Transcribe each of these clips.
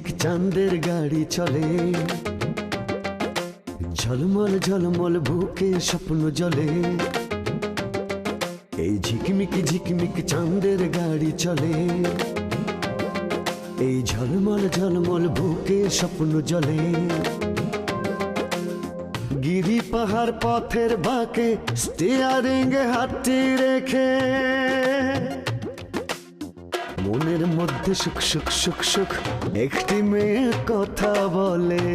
ঝিকমিক চাঁদের গাড়ি চলে, ঝলমল ঝলমল বুকে স্বপ্ন জলে। এই ঝিকমিক ঝিকমিক চাঁদের গাড়ি চলে, এই ঝলমল ঝলমল বুকে স্বপ্ন জলে। গিরি পাহাড় পথের বাঁকে স্টিয়ারিং হাতটি রেখে মনের মধ্যে সুখ সুখ সুখ সুখ একটি মেয়ে কথা বলে।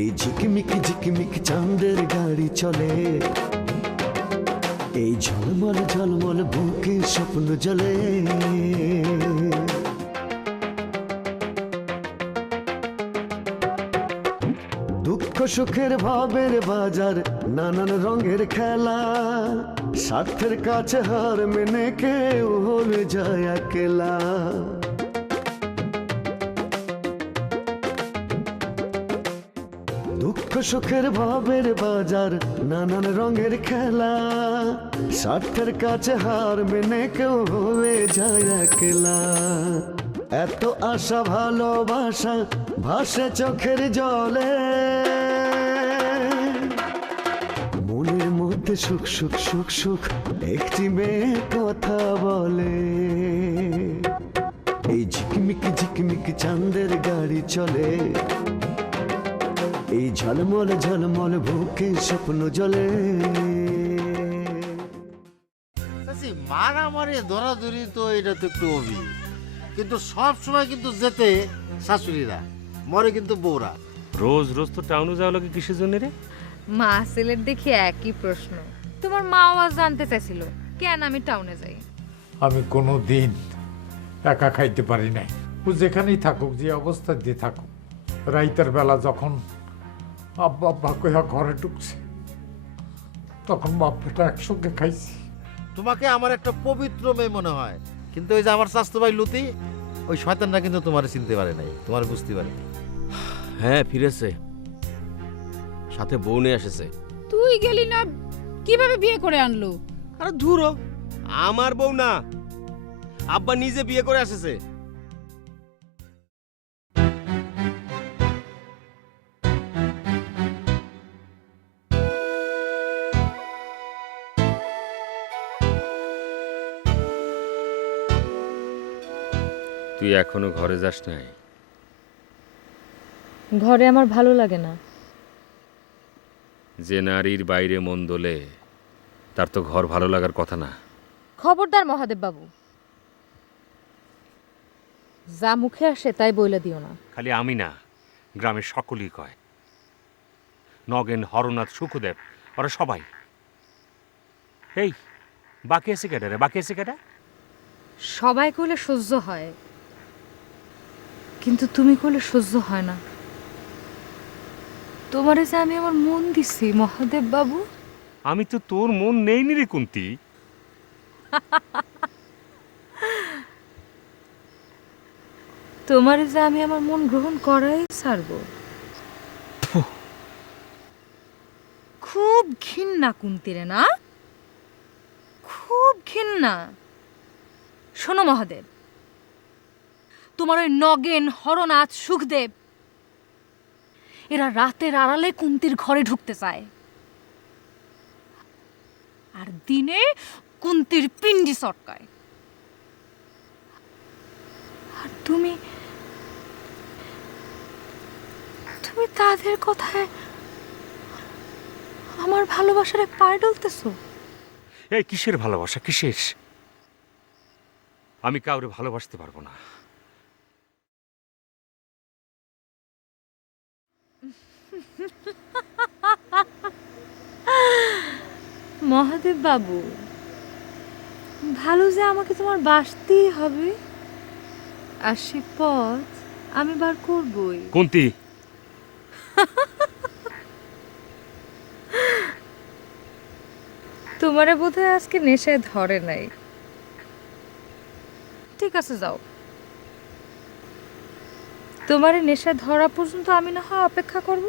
এই ঝিকমিক ঝিকমিক চাঁদের গাড়ি চলে, এই ঝলমল ঝলমল বুকে স্বপ্ন জলে। দুঃখ সুখের ভাবের বাজার, নানান রঙের খেলা, স্বার্থের কাছে হার মেনে কেউ হয়ে যায় একলা। দুঃখ সুখের ভাবের বাজার, নানান রঙের খেলা, স্বার্থের কাছে হার মেনে কেউ হয়ে যায় একলা। এত আশা ভালোবাসা ভাসে চোখের জলে, মনের মধ্যে সুখ সুখ সুখ সুখ একটি মেয়ে কথা বলে। এই ঝিকমিক ঝিকমিক চাঁদের গাড়ি চলে, এই ঝলমল ঝলমল বুকে স্বপ্ন জলে। মারামারি ধরাধরি তো এটা তো একটু অভি, কিন্তু সব সময় কিন্তু যেতে শাশুড়িরা মরে কিন্তু বউরা। রোজ রোজ তো টাউনে যাওয়া লাগে কিসের জন্য রে? মা ছেলের দেখি একই প্রশ্ন। তোমার মাও আজ জানতে চাইছিল কেন আমি টাউনে যাই। আমি কোনো দিন একা খাইতে পারি নাই। ও যেখানেই থাকুক, যে অবস্থা দিয়ে থাকুক, রাইতের বেলা যখন আব্বা আব্বা কইয়া ঘরে ঢুকছে, তখন বাপ বেটা একসঙ্গে খাইছি। তোমাকে আমার একটা পবিত্র মেয়ে মনে হয়, কিন্তু ওই যে আমার স্বাস্থ্য ভাই লুতি, ওই শয়তানরা কিন্তু তোমার চিনতে পারে নাই, তোমার বুঝতে পারে নাই। হ্যাঁ, ফিরেছে, সাথে বউ নিয়ে এসেছে। তুই গেলি না, কিভাবে বিয়ে করে আনলো? আরে ধুরো, আমার বউ না, আব্বা নিজে বিয়ে করে এসেছে। তুই এখনো ঘরে যাস নাই? ঘরে আমার ভালো লাগে না। যে নারীর বাইরে মন দোলে তার তো ঘর ভালো লাগার কথা না। খবরদার মহাদেব বাবু, যা মুখে আসে তাই বইলে দিও না। খালি আমি না, গ্রামের সকলেই কয়। নগেন, হরনাথ, সুখদেব, ওরা সবাই। এই বাকি আছে কেটা রে? বাকি আছে কেটা? সবাই কইলে সহ্য হয়, কিন্তু তুমি কইলে সহ্য হয় না। তোমারে যে আমি আমার মন দিছি মহাদেব বাবু। আমি তো তোর মন নেইনি রে কুন্তি। তোমারে যে আমি আমার মন গ্রহণ করাই ছাড়বো। খুব ঘৃণা কুন্তিরে না, খুব ঘৃণা। শোনো মহাদেব, তোমার ওই নগেন, হরনাথ, সুখদেব এরা রাতের আড়ালে কুন্তির ঘরে ঢুকতে চায়, আর দিনে কুন্তির পিণ্ডি চটকায়। আর তুমি তুমি তাদের কথায় আমার ভালোবাসার এক পায়ে ডলতেছো। এই কিসের ভালোবাসা, কিসের? আমি কাউরে ভালোবাসতে পারবো না। মহাদেব বাবু, ভালো যে আমাকে তোমার বাসতেই হবে, আর সে পথ আমি বার করবই। কুন্তি, তোমারে বোধহয় আজকে নেশায় ধরে নাই। ঠিক আছে, যাও। তোমারে নেশায় ধরা পর্যন্ত আমি না হয় অপেক্ষা করব।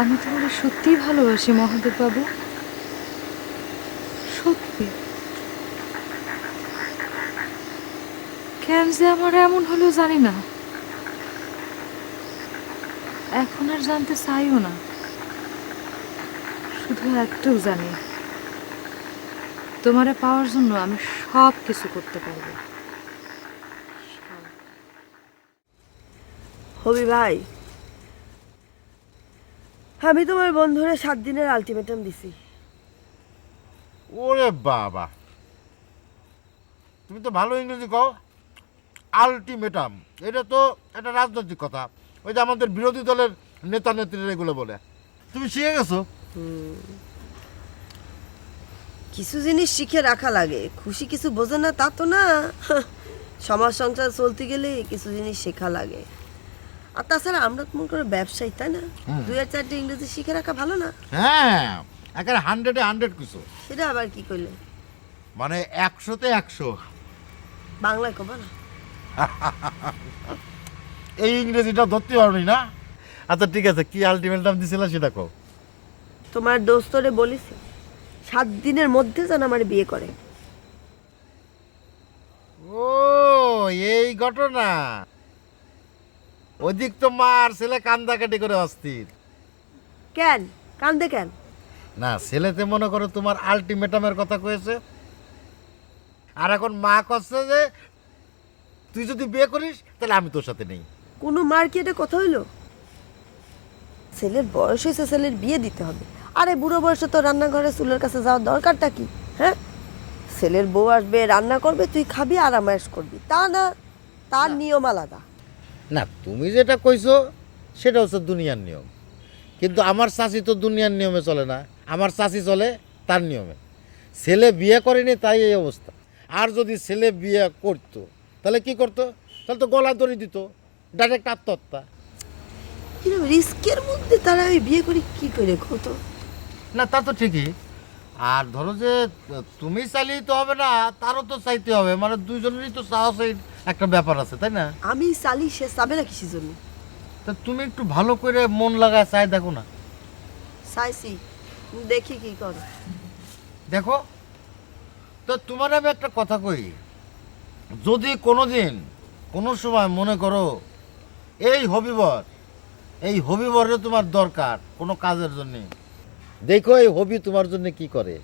আমি তোমাকে সত্যিই ভালোবাসি মহাদেব বাবু, সত্যি। কেন যে আমার এমন হলো জানি না, এখন আর জানতে চাইও না। শুধু একটু জানি, তোমারে পাওয়ার জন্য আমি সব কিছু করতে পারবো। হবি ভাই, আমি তোমার বন্ধুরে 7 দিনের আলটিমেটাম দিছি। ওরে বাবা, তুমি তো ভালো ইংরেজি কও। আলটিমেটাম, এটা তো একটা রাজনৈতিক কথা। ওই যে আমাদের বিরোধী দলের নেতা নেত্রীরা এগুলো বলে। তুমি শিখে গেছো? কিছু জিনিস শিখে রাখা লাগে, খুশি কিছু বোঝে না তা তো না। সমাজ সংসার চলতে গেলে কিছু জিনিস শেখা লাগে। আর তাছাড়া আমরা তো মনে করো ব্যবসায়ী, তাই না? 2-4টা ইংরেজি শিখে রাখা ভালো না? হ্যাঁ, একেবারে 100-এ 100 কিছু। সেটা আবার কি করলে? মানে 100-তে 100। বাংলায় কবা না? এই ইংরেজিটা ধরতে পারবি না? আচ্ছা ঠিক আছে, কি আলটিমেটাম দিছিল সেটা কও। তোমার দোস্তরে বলিস 7 দিনের মধ্যে যেন আমার বিয়ে করে। ও, এই ঘটনা। ওদিক তো মার ছেলে কান্দাকাটি করে অস্থির। কেন কান্দে কেন? না, ছেলেতে মনে করো তোমার আলটিমেটামের কথা কয়েছে, আর এখন মা কচ্ছে যে তুই যদি বিয়ে করিস তাহলে আমি তোর সাথে নেই। কোনো মার কি এটা কথা হইলো? ছেলের বয়স হয়েছে, ছেলের বিয়ে দিতে হবে। আরে বুড়ো বয়সে তো রান্নাঘরে চুলের কাছে যাওয়ার দরকারটা কি? হ্যাঁ, ছেলের বউ আসবে, রান্না করবে, তুই খাবি, আরামায়েশ করবি, তা না। তার নিয়ম আলাদা। না, তুমি যেটা কইছো সেটা হচ্ছে দুনিয়ার নিয়ম, কিন্তু আমার চাচি তো দুনিয়ার নিয়মে চলে না। আমার চাচি চলে তার নিয়মে। ছেলে বিয়ে করেনি তাই এই অবস্থা। আর যদি ছেলে বিয়ে করতো তাহলে কি করতো? তাহলে তো গলা দড়ি দিত, ডাইরেক্ট আত্মহত্যা। কিন্তু রিস্কের মধ্যে তারা ওই বিয়ে করে কি করে কত? না, তা তো ঠিকই। আর ধরো যে তুমি চাইলেই তো হবে না, তারও তো চাইতে হবে। মানে দুইজনেরই তো সাহসের একটা ব্যাপার আছে, তাই না? আমি চালি, সে চাবে না কিসের জন্য? তা তুমি একটু ভালো করে মন লাগায় চাই দেখো না। চাইছি, দেখি কি করে। দেখো তো, তোমার আমি একটা কথা কই, যদি কোনোদিন কোনো সময় মনে করো এই হবিবরের তোমার দরকার কোনো কাজের জন্য, দেখো এই হবি তোমার জন্য কি করে।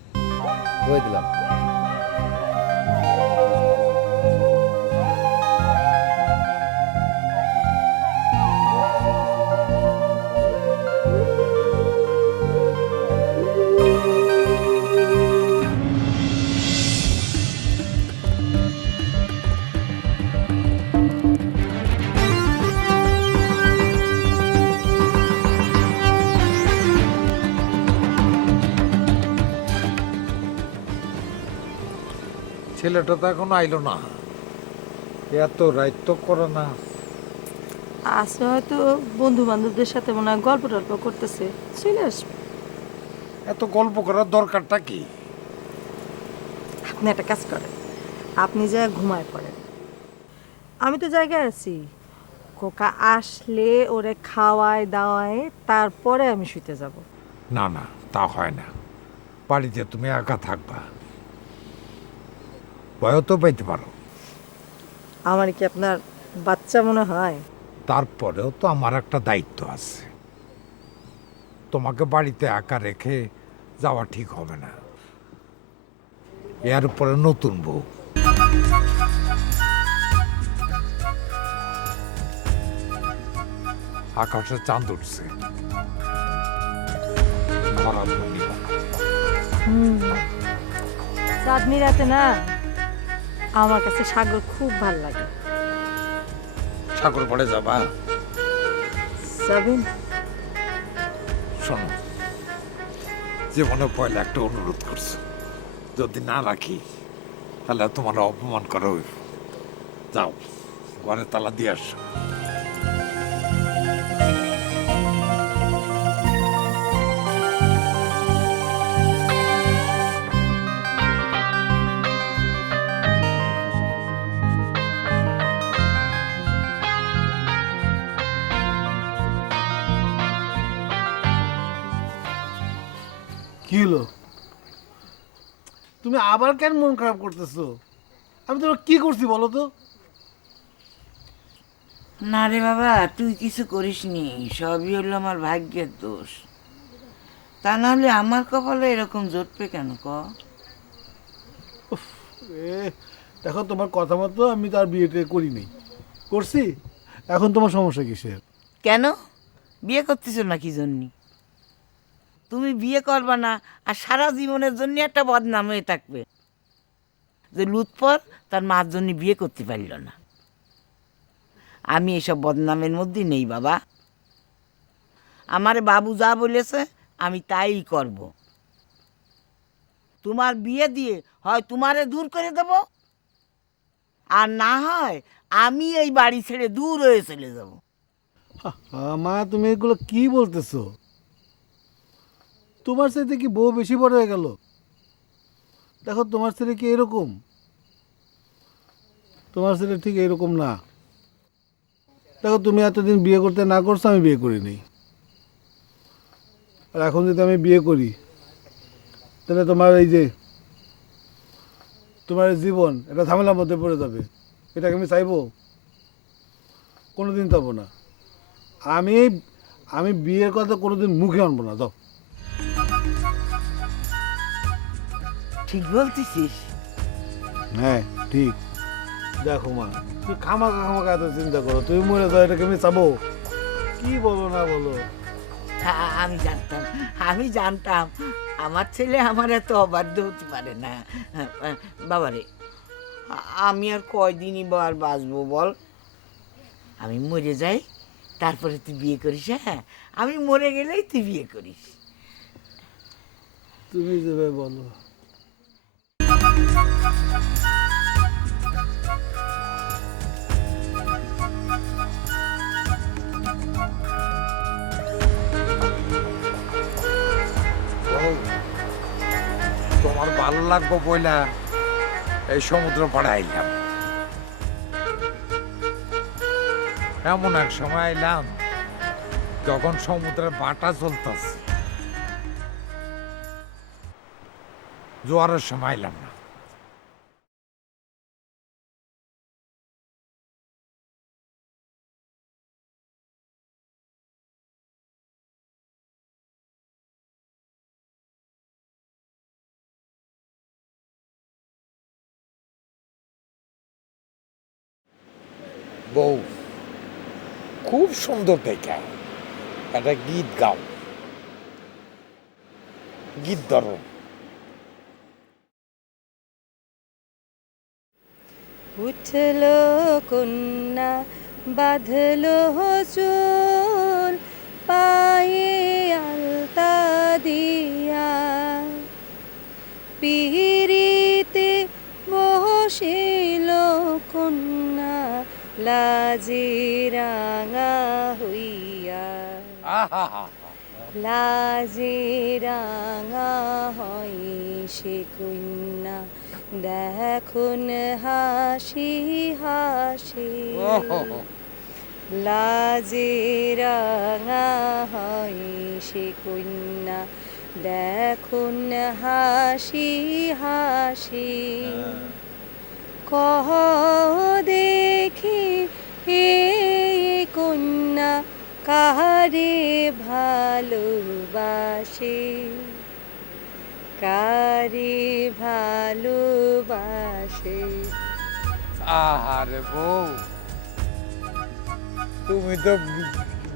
বলে দিলাম। ছেলেটা তো এখন আইলো না, এত রাইত তো করে না। আসলে হয়তো বন্ধু বান্ধবদের সাথে মনে হয় গল্প টল্প করতেছে, চলে আসবে। এত গল্প করার দরকারটা কি? আপনি একটা কাজ করেন, আপনি যা ঘুমায় পড়েন, আমি তো জায়গায় আছি। কোকা আসলে ওরে খাওয়ায় দাওয়ায় তারপরে আমি শুতে যাব। না না, তা হয় না। বাড়িতে তুমি একা থাকবা, ভয় তো পাইতে পারো। আমার কি আপনার বাচ্চা মনে হয়? তারপরেও তো আমার একটা দায়িত্ব আছে। তোমাকে বাড়িতে একা রেখে যাওয়া ঠিক হবে না। এর উপরে নতুন বউ। আকাশে চাঁদ উঠছে, ধরা তো নিব না। চাঁদনি রাতে না, আমার কাছে সাগর খুব ভাল লাগে। সাগর পড়ে যাবা? যাবেন? শোনো, জীবনে পয়লা একটা অনুরোধ করছো, যদি না রাখি তাহলে তোমার অপমান করা হইব। যাও, ঘরে তালা দিয়ে আসো। কি হলো? তুমি আবার কেন মন খারাপ করতেছো? আমি তোমার কি করছি বলো তো? না রে বাবা, তুই কিছু করিসনি, সবই হলো আমার ভাগ্যের দোষ। তা নাহলে আমার কপালে এরকম জুটবে কেন ক? এ দেখো, তোমার কথা মতো আমি তো আর বিয়েটা করিনি, করছি। এখন তোমার সমস্যা কিসের? কেন বিয়ে করতেছ না কি জন্যে? তুমি বিয়ে করবা না আর সারা জীবনের জন্য একটা বদনাম হয়ে থাকবে যে লুৎফর তার মার জন্য বিয়ে করতে পারল না। আমি এসব বদনামের মধ্যে নেই বাবা। আমার বাবু যা বলেছে আমি তাই করব। তোমার বিয়ে দিয়ে হয় তোমারে দূর করে দেব, আর না হয় আমি এই বাড়ি ছেড়ে দূর হয়ে চলে যাব। মা, তুমি এগুলো কি বলতেছো? তোমার সাথে কি বউ বেশি বড় হয়ে গেল? দেখো, তোমার ছেলে কি এরকম? তোমার ছেলে ঠিক এরকম না। দেখো, তুমি এতদিন বিয়ে করতে না করছো, আমি বিয়ে করিনি। আর এখন যদি আমি বিয়ে করি, তাহলে তোমার এই যে তোমার এই জীবন এটা ঝামেলার মধ্যে পড়ে যাবে। এটাকে আমি চাইবো? কোনোদিন চাবো না। আমি আমি বিয়ের কথা কোনোদিন মুখে আনবো না। যাও। ঠিক বলতেছিস? হ্যাঁ, ঠিক। দেখো মা, তুই খামাখা এত চিন্তা করো, তুমি মরে যাও, এটাকে আমি চাবো? কি বলো না বলো? আমি জানতাম আমার ছেলে আমার এত অবাধ্য হতে পারে না। বাবারে, আমি আর কয়দিনই বা আর বাঁচবো বল? আমি মরে যাই, তারপরে তুই বিয়ে করিস। হ্যাঁ, আমি মরে গেলেই তুই বিয়ে করিস। তুমি যেভাবে বলো। তোমার ভালো লাগবো বইলা এই সমুদ্র পাড়ে আইলাম। এমন এক সময় আইলাম যখন সমুদ্রের বাটা চলতেছে, জোয়ারের সময় আইলাম না। বউ খুব সুন্দর দেখা, একটা গীত গাও, গীত ধরো। উঠলো কন্যা বাঁধলো চুল, পায়ে আলতা দিয়া, পিরিতে বসিল কন্যা লাজে রাঙা হইয়া, লাজে রাঙা হয় সে কন্যা দেখুন হাসি হাসি, লাজে রাঙা হয় সে কন্যা দেখুন হাসি হাসি। কহ দেখি এ কন্যা কাহারে ভালোবাসে, কারে ভালোবাসে। আহারে বউ, তুমি তো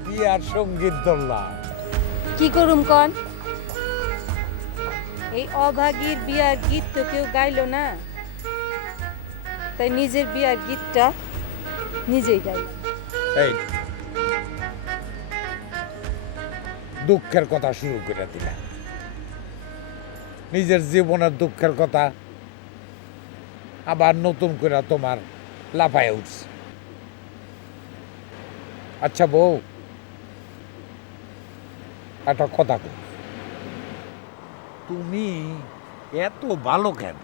বিয়ার সঙ্গীত ধরলা। কি করুম কন? এই অভাগীর বিয়ার গীত তো কেউ গাইলো না, তাই নিজের বিয়ার গীতটা নিজেই গাই। এই দুঃখের কথা শুরু করে দিলা, নিজের জীবনের দুঃখের কথা আবার নতুন করে তোমার লাফায় উঠছে। আচ্ছা বউ, একটা কথা কই, তুমি এত ভালো কেন?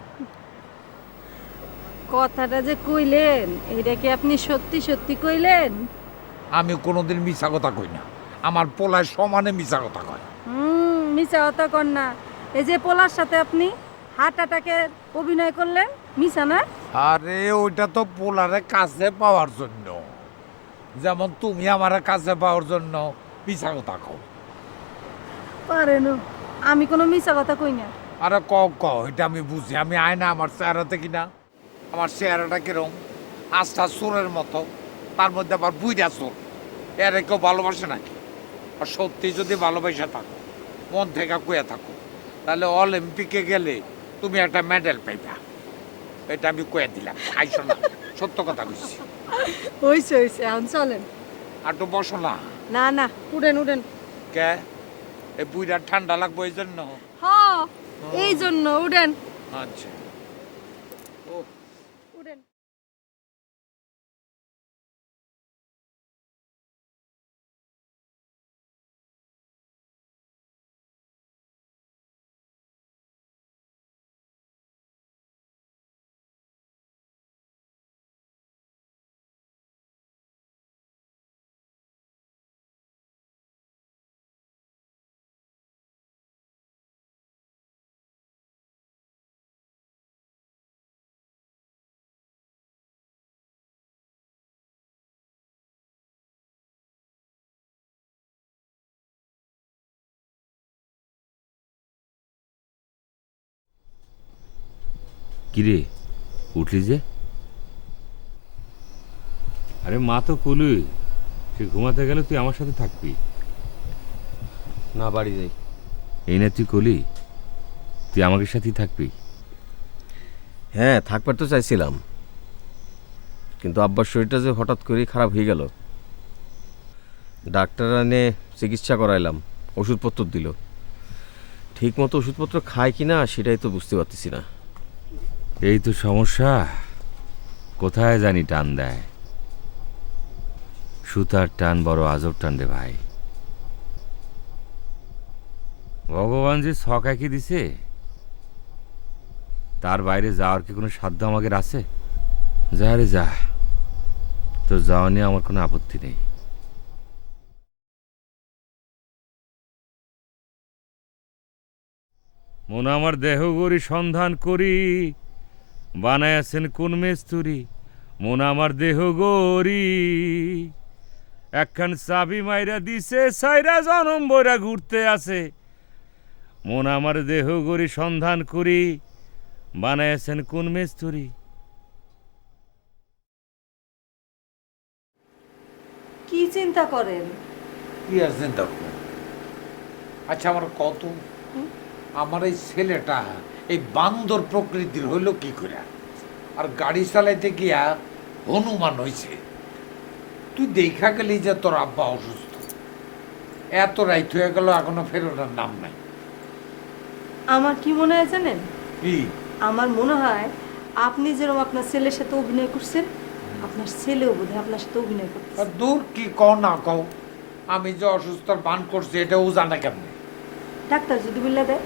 কথাটা যে কইলেন, এটা কি আপনি সত্যি সত্যি কইলেন? আমি কোনোদিন মিছা কথা কই না, আমার পোলায় সমানে মিছা কথা কয়। মিছা কথা কন না। এই যে পোলার সাথে আপনি হার্ট অ্যাটাকের অভিনয় করলেন মিশা না? আরে ওইটা তো পোলারে কাছে পাওয়ার জন্য, যেমন তুমি আমার কাছে পাওয়ার জন্য মিছা কথা কও। পারেন, আমি কোনো মিশা কথা কই না। আরে ক এটা আমি বুঝি, আমি আয় না আমার চেহারাতে কিনা, আমার চেহারাটা কিরম আস্থা চোরের মতো, তার মধ্যে আবার বুইরা চোর, এর কেউ ভালোবাসে নাকি? আর সত্যি যদি ভালোবাসা থাকো, মন থেকে কুয়ে থাকো, তাহলে অলিম্পিকে গেলে তুমি একটা মেডেল পাইবা, এটা আমি কয়ে দিলাম। আইসো না, সত্য কথা কইছি। হইছে হইছে, এখন চলেন। আর তো বসো না। না না, উঠেন উঠেন। কে এই বুইরা ঠান্ডা লাগবে এই জন্য? হ্যাঁ, এই জন্য উঠেন। আচ্ছা উঠেন। কিরে উঠলি যে? আরে মা তো কলুই, সে ঘুমাতে গেলে তুই আমার সাথে থাকবি। না, বাড়ি যাই। এই না তুই কলি তুই আমাকে সাথেই থাকবি? হ্যাঁ, থাকবার তো চাইছিলাম, কিন্তু আব্বার শরীরটা যে হঠাৎ করেই খারাপ হয়ে গেল। ডাক্তার এনে চিকিৎসা করাইলাম, ওষুধপত্র দিল। ঠিক মতো ওষুধপত্র খায় কি না সেটাই তো বুঝতে পারতেছি না। এই তো সমস্যা, কোথায় জানি টান দেয়। সুতার টান বড় আজব টান রে ভাই। ভগবান যে ছক একই দিছে, তার বাইরে যাওয়ার কি কোনো সাধ্য আমাদের আছে? যা রে যা, তোর যাওয়া নিয়ে আমার কোনো আপত্তি নেই। মন আমার দেহ গড়ি সন্ধান করি, বানায়াছেন কোন মেস্তুরি। মন আমার দেহ গড়ি একখান চাবি মাইরা দিছে, সাইরা জনম বইরা ঘুরতে আছে। মন আমার দেহ গড়ি সন্ধান করি, বানায়াছেন কোন মেস্তুরি। কি চিন্তা করেন? কি আর চিন্তা করবো? আচ্ছা আমার কত, আমার এই ছেলেটা এই বান্দর প্রকৃতির হইল কি করে, আর গাড়ি চালাইতে গিয়া হনুমান হয়েছে। তুই দেখা গেলি যে তোর আব্বা অসুস্থ, এত রাইত হয়ে গেল এখনো ফেরোনোর নাম নাই। আমার কি মনে হয় জানেন? কি? আমার মনে হয় আপনি যেরকম আপনার ছেলের সাথে অভিনয় করছেন, আপনার ছেলেও বোধহয় আপনার সাথে অভিনয় করছে। আর দূর কি কও না কও, আমি যে অসুস্থ বান করছি এটাও জানে কেমনে? ডাক্তার যদি বললে দেয়?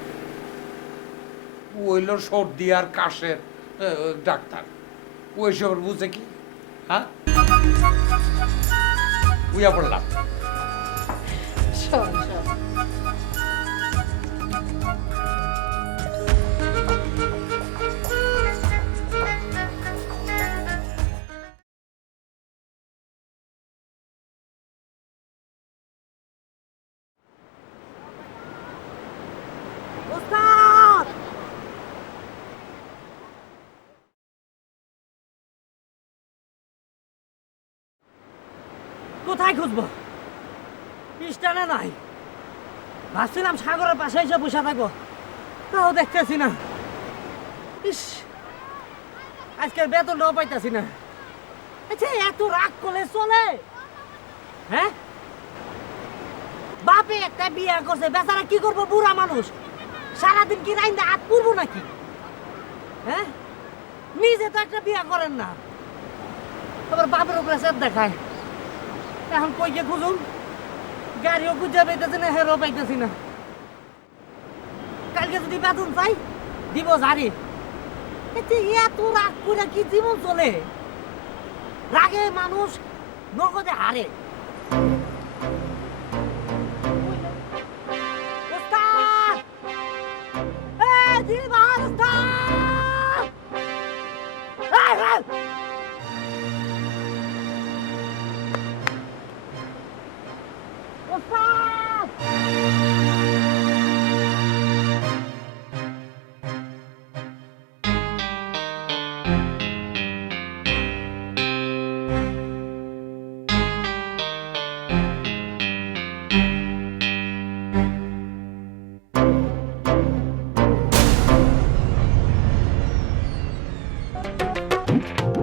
ওইল সর্দি আর কাশের ডাক্তার, ওই সব বুঝে কি? হ্যাঁ, বুঝা পড়লাম। সব সব কোথায় খুঁজবো? স্টানে নাই। ভাবছিলাম সাগরের পাশে এসে বসে থাকবো, তাও দেখতেছি না। ইস, আজকের বেতনটাও পাইতেছি না। আচ্ছা, এত রাগ করলে চলে? হ্যাঁ, বাপে একটা বিয়ে করছে, বেচারা কি করবো? বুড়া মানুষ, সারাদিন কি রাইন্দা হাত পুরবো নাকি? হ্যাঁ, নিজে তো একটা বিয়ে করেন না, আবার বাপের উপরে সেট দেখায়। এখন কইকে খুঁজুন, গাড়িও খুঁজে পাইতেছি না, হেরো পাইতেছি না। কালকে যদি বেতন চাই দিব জারি। এত রাগ করে কি জীবন চলে? রাগে মানুষ নগদে হারে। ওস্তাদ!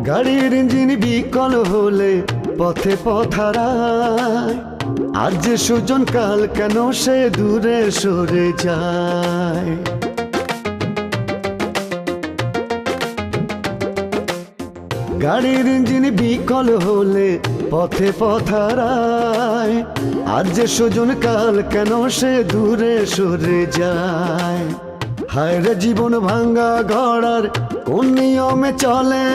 গাড়ির ইঞ্জিন বিকল হলে পথে পথারায়, আজ যে সুজন কাল কেন সে দূরে সরে যায়। গাড়ির ইঞ্জিন বিকল হলে পথে পথারায়, আজ যে সুজন কাল কেন সে দূরে সরে যায়। হায় রে জীবন ভাঙ্গা ঘোড়ার কোন নিয়মে চলে,